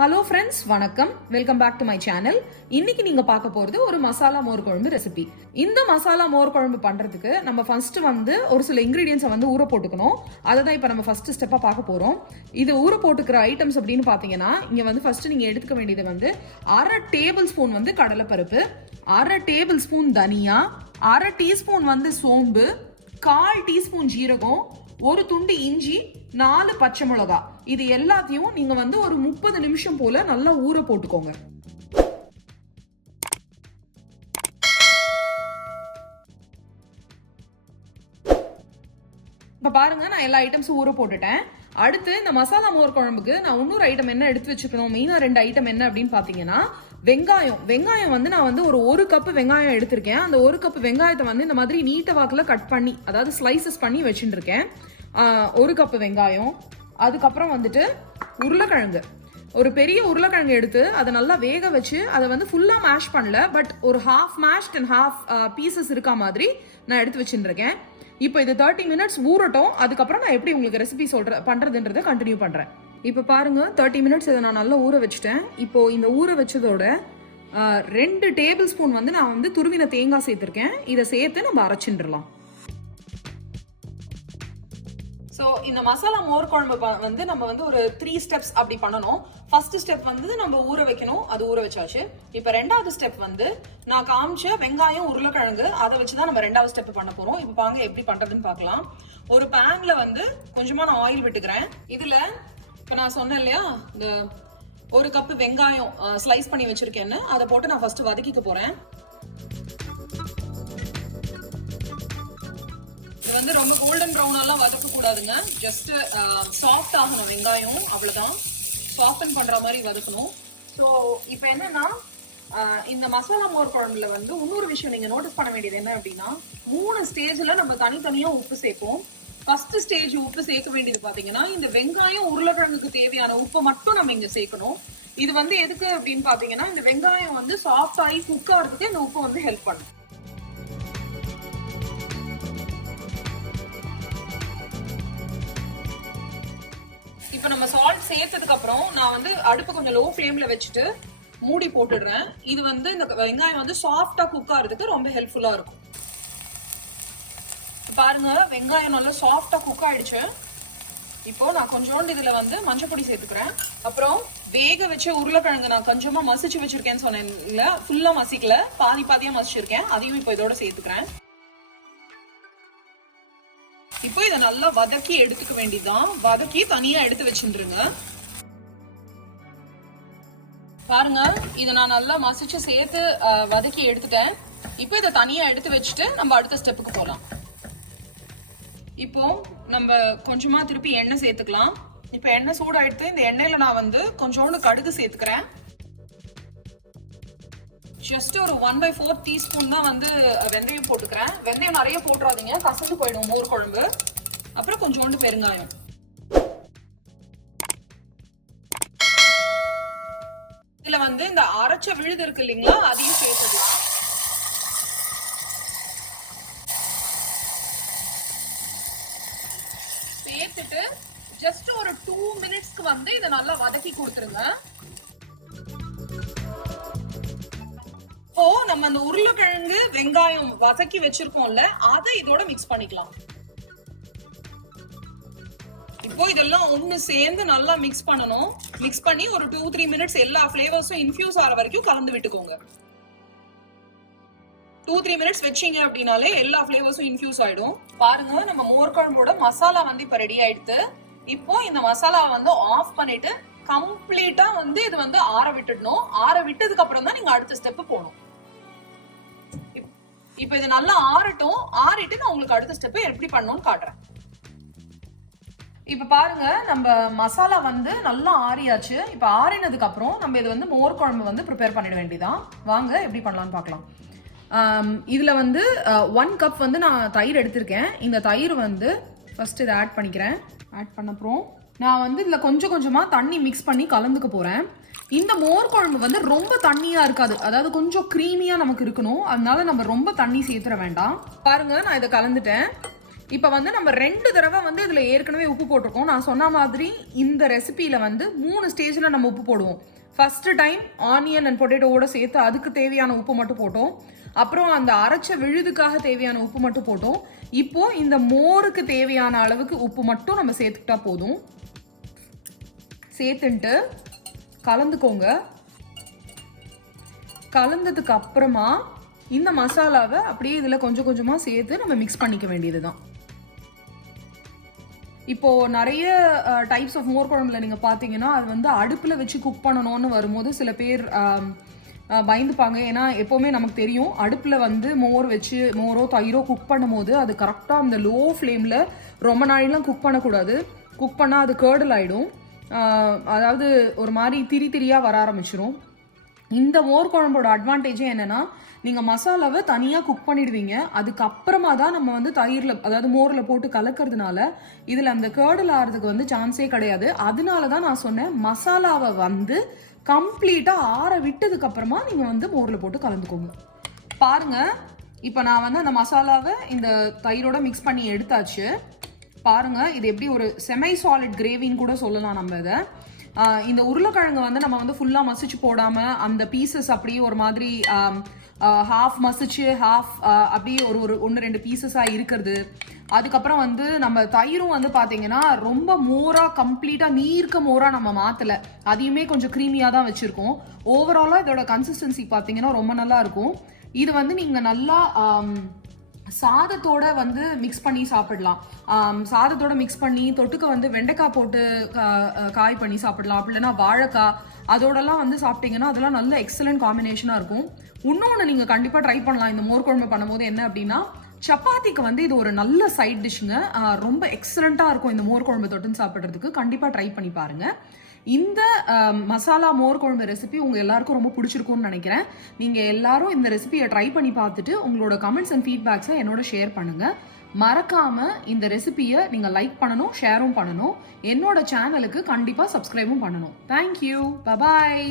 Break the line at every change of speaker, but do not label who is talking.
Hello friends வணக்கம். Welcome back to my channel இன்னைக்கு நீங்க பார்க்க போறது ஒரு மசாலா மோர் குழம்பு ரெசிபி இந்த மசாலா மோர் குழம்பு பண்றதுக்கு நம்ம ஃபர்ஸ்ட் வந்து ஒரு சில இன்கிரீடியன்ஸை வந்து ஊற போட்டுக்கணும். அதை தான் இப்போ நம்ம ஃபர்ஸ்ட் ஸ்டெப்பாக பார்க்க போறோம். இது ஊற போட்டுக்கிற ஐட்டம்ஸ் அப்படின்னு பார்த்தீங்கன்னா இங்க வந்து ஃபர்ஸ்ட் நீங்க எடுத்துக்க வேண்டியது வந்து அரை டேபிள் ஸ்பூன் வந்து கடலைப்பருப்பு அரை டேபிள் ஸ்பூன் தனியா அரை டீஸ்பூன் வந்து சோம்பு கால் டீஸ்பூன் ஜீரகம் ஒரு துண்டு இஞ்சி நாலு பச்சை மிளகா. இது எல்லாத்தையும் நீங்க வந்து ஒரு முப்பது நிமிஷம் போல நல்லா ஊற போட்டுக்கோங்க. பாருங்கள் பாருங்க நான் எல்லா ஐட்டம்ஸும் ஊற போட்டுட்டேன். அடுத்து இந்த மசாலா மோர் குழம்புக்கு நான் இன்னொரு ஐட்டம் என்ன எடுத்து வச்சுக்கணும்? மெயினாக ரெண்டு ஐட்டம் என்ன அப்படின்னு பார்த்தீங்கன்னா வெங்காயம். வெங்காயம் வந்து நான் வந்து ஒரு ஒரு கப்பு வெங்காயம் எடுத்திருக்கேன். அந்த ஒரு கப்பு வெங்காயத்தை வந்து இந்த மாதிரி நீட்ட வாக்கில் கட் பண்ணி அதாவது ஸ்லைசஸ் பண்ணி வச்சுட்டு இருக்கேன் ஒரு கப்பு வெங்காயம். அதுக்கப்புறம் வந்துட்டு உருளைக்கிழங்கு. ஒரு பெரிய உருளைக்கிழங்கு எடுத்து அதை நல்லா வேக வச்சு அதை வந்து ஃபுல்லாக மேஷ் பண்ணல பட் ஒரு half mashed and half pieces இருக்கா மாதிரி நான் எடுத்து வச்சுருக்கேன் இப்போ இது தேர்ட்டி மினிட்ஸ் ஊறட்டும். அதுக்கப்புறம் நான் எப்படி உங்களுக்கு ரெசிபி சொல்ற பண்றதுன்றத கண்டினியூ பண்றேன். இப்போ பாருங்க தேர்ட்டி மினிட்ஸ் இதை நான் நல்லா ஊற வச்சுட்டேன். இப்போ இந்த ஊற வச்சதோட ரெண்டு டேபிள் ஸ்பூன் வந்து நான் வந்து துருவின தேங்காய் சேர்த்துருக்கேன். இதை சேர்த்து நம்ம அரைச்சின்றலாம் ஸோ இந்த மசாலா மோர் குழம்பு வந்து நம்ம வந்து ஒரு த்ரீ ஸ்டெப்ஸ் அப்படி பண்ணணும். ஃபர்ஸ்ட் ஸ்டெப் வந்து நம்ம ஊற வைக்கணும். அது ஊற வச்சாச்சு. இப்போ ரெண்டாவது ஸ்டெப் வந்து நான் காமிச்ச வெங்காயம் உருளைக்கிழங்கு அதை வச்சு தான் நம்ம ரெண்டாவது ஸ்டெப் பண்ண போகிறோம் இப்போ பாங்க எப்படி பண்ணுறதுன்னு பார்க்கலாம். ஒரு பேனில் வந்து கொஞ்சமாக நான் ஆயில் விட்டுக்கிறேன். இதில் இப்போ நான் சொன்னேன் இல்லையா இந்த ஒரு கப்பு வெங்காயம் ஸ்லைஸ் பண்ணி வச்சிருக்கேன்னு அதை போட்டு நான் ஃபஸ்ட்டு வதக்கிக்க போகிறேன் இது வந்து ரொம்ப கோல்டன் ப்ரௌன் எல்லாம் வதக்க கூடாதுங்க. ஜஸ்ட் சாஃப்ட் ஆகணும் வெங்காயம் அவ்வளவுதான். சாஃப்டன் பண்ற மாதிரி வதக்கணும். ஸோ இப்போ என்னன்னா இந்த மசாலா மோர் குழம்புல வந்து இன்னொரு விஷயம் நீங்க நோட்டீஸ் பண்ண வேண்டியது என்ன அப்படின்னா மூணு ஸ்டேஜ்ல நம்ம தனித்தனியா உப்பு சேர்ப்போம். ஃபர்ஸ்ட் ஸ்டேஜ் உப்பு சேர்க்க வேண்டியது பாத்தீங்கன்னா இந்த வெங்காயம் உருளைக்கிழங்குக்கு தேவையான உப்பை மட்டும் நம்ம இங்க சேர்க்கணும். இது வந்து எதுக்கு அப்படின்னு பாத்தீங்கன்னா இந்த வெங்காயம் வந்து சாஃப்ட் ஆகி குக் ஆகிறதுக்கு இந்த உப்பு வந்து ஹெல்ப் பண்ணும். இப்போ நம்ம சால்ட் சேர்த்ததுக்கு அப்புறம் நான் வந்து அடுப்பு கொஞ்சம் லோ ஃப்ளேம்ல வச்சுட்டு மூடி போட்டுடுறேன். இது வந்து இந்த வெங்காயம் வந்து சாஃப்டா குக் ஆகிறதுக்கு ரொம்ப ஹெல்ப்ஃபுல்லா இருக்கும். பாருங்க வெங்காயம் நல்லா சாஃப்டா குக் ஆயிடுச்சு. இப்போ நான் கொஞ்சோண்டு இதுல வந்து மஞ்சள் பொடி சேர்த்துக்கிறேன். அப்புறம் வேக வச்ச உருளைக்கிழங்கு நான் கொஞ்சமா மசிச்சு வச்சிருக்கேன்னு சொன்னேன் இல்ல ஃபுல்லா மசிக்கல பாதி பாதியா மசிச்சிருக்கேன். அதையும் இப்போ இதோட சேர்த்துக்கிறேன். இப்போ இதை நல்லா வதக்கி எடுத்துக்க வேண்டியதுதான். வதக்கி தனியா எடுத்து வச்சுருங்க பாருங்க இதை நான் நல்லா மசிச்சு சேர்த்து அஹ், வதக்கி எடுத்துட்டேன். இப்போ இதை தனியா எடுத்து வச்சுட்டு நம்ம அடுத்த ஸ்டெப்புக்கு போகலாம் இப்போ நம்ம கொஞ்சமா திருப்பி எண்ணெய் சேர்த்துக்கலாம். இப்போ எண்ணெய் சூடாயிடுத்து இந்த எண்ணெயில நான் வந்து கொஞ்சோண்டு கடுகு சேர்த்துக்கிறேன். ஜஸ்ட் ஒரு ஒன் பை ஃபோர் டீஸ்பூன் தான் வந்து வெந்தயம் போட்டுக்கிறேன். வெந்தயம் நிறைய போட்டுறாதீங்க. கசந்து போயிடும் மோர் குழம்பு. அப்புறம் கொஞ்சோண்டு பெருங்காயம். இதுல வந்து இந்த அரைச்ச விழுது இருக்கு இல்லைங்களா அதையும் சேர்த்துக்கலாம். சேர்த்துட்டு ஜஸ்ட் ஒரு டூ மினிட்ஸ்க்கு வந்து இதை நல்லா வதக்கி கொடுத்துருங்க. இப்போ நம்ம அந்த உருளைக்கிழங்கு வெங்காயம் வதக்கி வச்சிருக்கோம்ல அதை இதோட மிக்ஸ் பண்ணிக்கலாம். இப்போ இதெல்லாம் ஒண்ணு சேர்ந்து நல்லா மிக்ஸ் பண்ணணும். மிக்ஸ் பண்ணி ஒரு டூ த்ரீ மினிட்ஸ் எல்லா ஃபிளேவர்ஸும் இன்ஃபியூஸ் ஆகிற வரைக்கும் கலந்து விட்டுக்கோங்க. டூ த்ரீ மினிட்ஸ் வச்சீங்க அப்படின்னாலே எல்லா ஃப்ளேவர்ஸும் இன்ஃபியூஸ் ஆயிடும். பாருங்க நம்ம மோர்குழம்போட மசாலா வந்து இப்ப ரெடி ஆயிடுத்து. இப்போ இந்த மசாலா வந்து ஆஃப் பண்ணிட்டு கம்ப்ளீட்டா வந்து இது வந்து ஆற விட்டுடணும். ஆற விட்டதுக்கு அப்புறம் தான் நீங்க அடுத்த ஸ்டெப் போகணும். இப்போ இது நல்லா ஆறட்டும். ஆறிட்டு நான் உங்களுக்கு அடுத்த ஸ்டெப் எப்படி பண்ணணும்னு காட்டுறேன். இப்ப பாருங்க நம்ம மசாலா வந்து நல்லா ஆறியாச்சு. இப்ப ஆறினதுக்கு அப்புறம் நம்ம இது வந்து மோர் குழம்பு வந்து ப்ரிப்பேர் பண்ணிட வேண்டியதான் வாங்க எப்படி பண்ணலாம்னு பார்க்கலாம். இதில் இதுல வந்து ஒன் கப் வந்து நான் தயிர் எடுத்திருக்கேன். இந்த தயிர் வந்து ஃபர்ஸ்ட் இதை ஆட் பண்ணிக்கிறேன். ஆட் பண்ண அப்புறம் நான் வந்து இதுல கொஞ்சம் கொஞ்சமா தண்ணி மிக்ஸ் பண்ணி கலந்துக்க போறேன். இந்த மோர் குழம்பு வந்து ரொம்ப தண்ணியா இருக்காது. அதாவது கொஞ்சம் க்ரீமியாக நமக்கு இருக்கணும். அதனால நம்ம ரொம்ப தண்ணி சேர்த்துட வேண்டாம். பாருங்க நான் இதை கலந்துட்டேன். இப்போ வந்து நம்ம ரெண்டு தடவை வந்து இதில் ஏற்கனவே உப்பு போட்டிருக்கோம். நான் சொன்ன மாதிரி இந்த ரெசிபியில் வந்து மூணு ஸ்டேஜில் நம்ம உப்பு போடுவோம். ஃபர்ஸ்ட் டைம் ஆனியன் அண்ட் பொட்டேட்டோவோட சேர்த்து அதுக்கு தேவையான உப்பு மட்டும் போட்டோம். அப்புறம் அந்த அரைச்ச விழுதுக்காக தேவையான உப்பு மட்டும் போட்டோம். இப்போ இந்த மோருக்கு தேவையான அளவுக்கு உப்பு மட்டும் நம்ம சேர்த்துக்கிட்டா போதும். சேர்த்துன்ட்டு கலந்துக்கோங்க. கலந்ததுக்கு அப்புறமா இந்த மசாலாவை அப்படியே இதில் கொஞ்சம் கொஞ்சமாக சேர்த்து நம்ம மிக்ஸ் பண்ணிக்க வேண்டியது தான் இப்போது நிறைய டைப்ஸ் ஆஃப் மோர் குழம்புல நீங்கள் பார்த்தீங்கன்னா அது வந்து அடுப்பில் வச்சு குக் பண்ணணும்னு வரும்போது சில பேர் பயந்துப்பாங்க. ஏன்னா எப்போவுமே நமக்கு தெரியும் அடுப்பில் வந்து மோர் வச்சு மோரோ தயிரோ குக் பண்ணும்போது அது கரெக்டாக அந்த லோ ஃப்ளேமில் ரொம்ப நாளிலாம் குக் பண்ணக்கூடாது. குக் பண்ணால் அது கேர்டல் ஆகிடும் அதாவது ஒரு மாதிரி திரி திரியாக வர ஆரம்பிச்சிரும். இந்த மோர் குழம்போட அட்வான்டேஜே என்னன்னா நீங்கள் மசாலாவை தனியாக குக் பண்ணிடுவீங்க. அதுக்கப்புறமா தான் நம்ம வந்து தயிரில் அதாவது மோரில் போட்டு கலக்கறதுனால இதில் அந்த கேர்டில் ஆறதுக்கு வந்து சான்ஸே கிடையாது. அதனால தான் நான் சொன்னேன் மசாலாவை வந்து கம்ப்ளீட்டாக ஆற விட்டதுக்கு அப்புறமா வந்து மோரில் போட்டு கலந்துக்கோங்க. பாருங்க இப்போ நான் வந்து அந்த மசாலாவை இந்த தயிரோட மிக்ஸ் பண்ணி எடுத்தாச்சு. பாருங்க இது எப்படி ஒரு செமை சாலிட் கிரேவின்னு கூட சொல்லலாம் நம்ம இதை. இந்த உருளைக்கிழங்கு வந்து நம்ம வந்து ஃபுல்லாக மசிச்சு போடாமல் அந்த பீசஸ் அப்படியே ஒரு மாதிரி ஹாஃப் மசிச்சு ஹாஃப் அப்படியே ஒரு ஒரு ஒன்று ரெண்டு பீசஸாக இருக்கிறது. அதுக்கப்புறம் வந்து நம்ம தயிரும் வந்து பார்த்தீங்கன்னா ரொம்ப மோராக கம்ப்ளீட்டாக நீர்க்க மோராக நம்ம மாற்றல அதையுமே கொஞ்சம் க்ரீமியாக தான் வச்சுருக்கோம். ஓவராலாக இதோட கன்சிஸ்டன்சி பார்த்தீங்கன்னா ரொம்ப நல்லா இருக்கும். இது வந்து நீங்கள் நல்லா சாதத்தோட வந்து மிக்ஸ் பண்ணி சாப்பிடலாம். சாதத்தோட மிக்ஸ் பண்ணி தொட்டுக்க வந்து வெண்டைக்காய் போட்டு கா- காய் பண்ணி சாப்பிடலாம். அப்படி இல்லைன்னா வாழைக்காய் அதோடலாம் வந்து சாப்பிட்டீங்கன்னா அதெல்லாம் நல்ல எக்ஸலண்ட் காம்பினேஷனாக இருக்கும். இன்னொன்று நீங்கள் கண்டிப்பாக ட்ரை பண்ணலாம். இந்த மோர் குழம்பு பண்ணும்போது என்ன அப்படின்னா சப்பாத்திக்கு வந்து இது ஒரு நல்ல சைட் டிஷ்ஷுங்க ரொம்ப எக்ஸலண்ட்டாக இருக்கும் இந்த மோர் குழம்பு தொட்டுன்னு சாப்பிட்றதுக்கு. கண்டிப்பாக ட்ரை பண்ணி பாருங்கள் இந்த மசாலா மோர் குழம்பு ரெசிபி உங்கள் எல்லாருக்கும் ரொம்ப பிடிச்சிருக்கும்னு நினைக்கிறேன். நீங்கள் எல்லாரும் இந்த ரெசிபியை ட்ரை பண்ணி பார்த்துட்டு உங்களோட கமெண்ட்ஸ் அண்ட் ஃபீட்பேக்ஸை என்னோட ஷேர் பண்ணுங்கள் மறக்காமல் இந்த ரெசிபியை நீங்கள் லைக் பண்ணணும் ஷேரும் பண்ணணும். என்னோட சேனலுக்கு கண்டிப்பாக சப்ஸ்கிரைபும் பண்ணணும். Thank you bye bye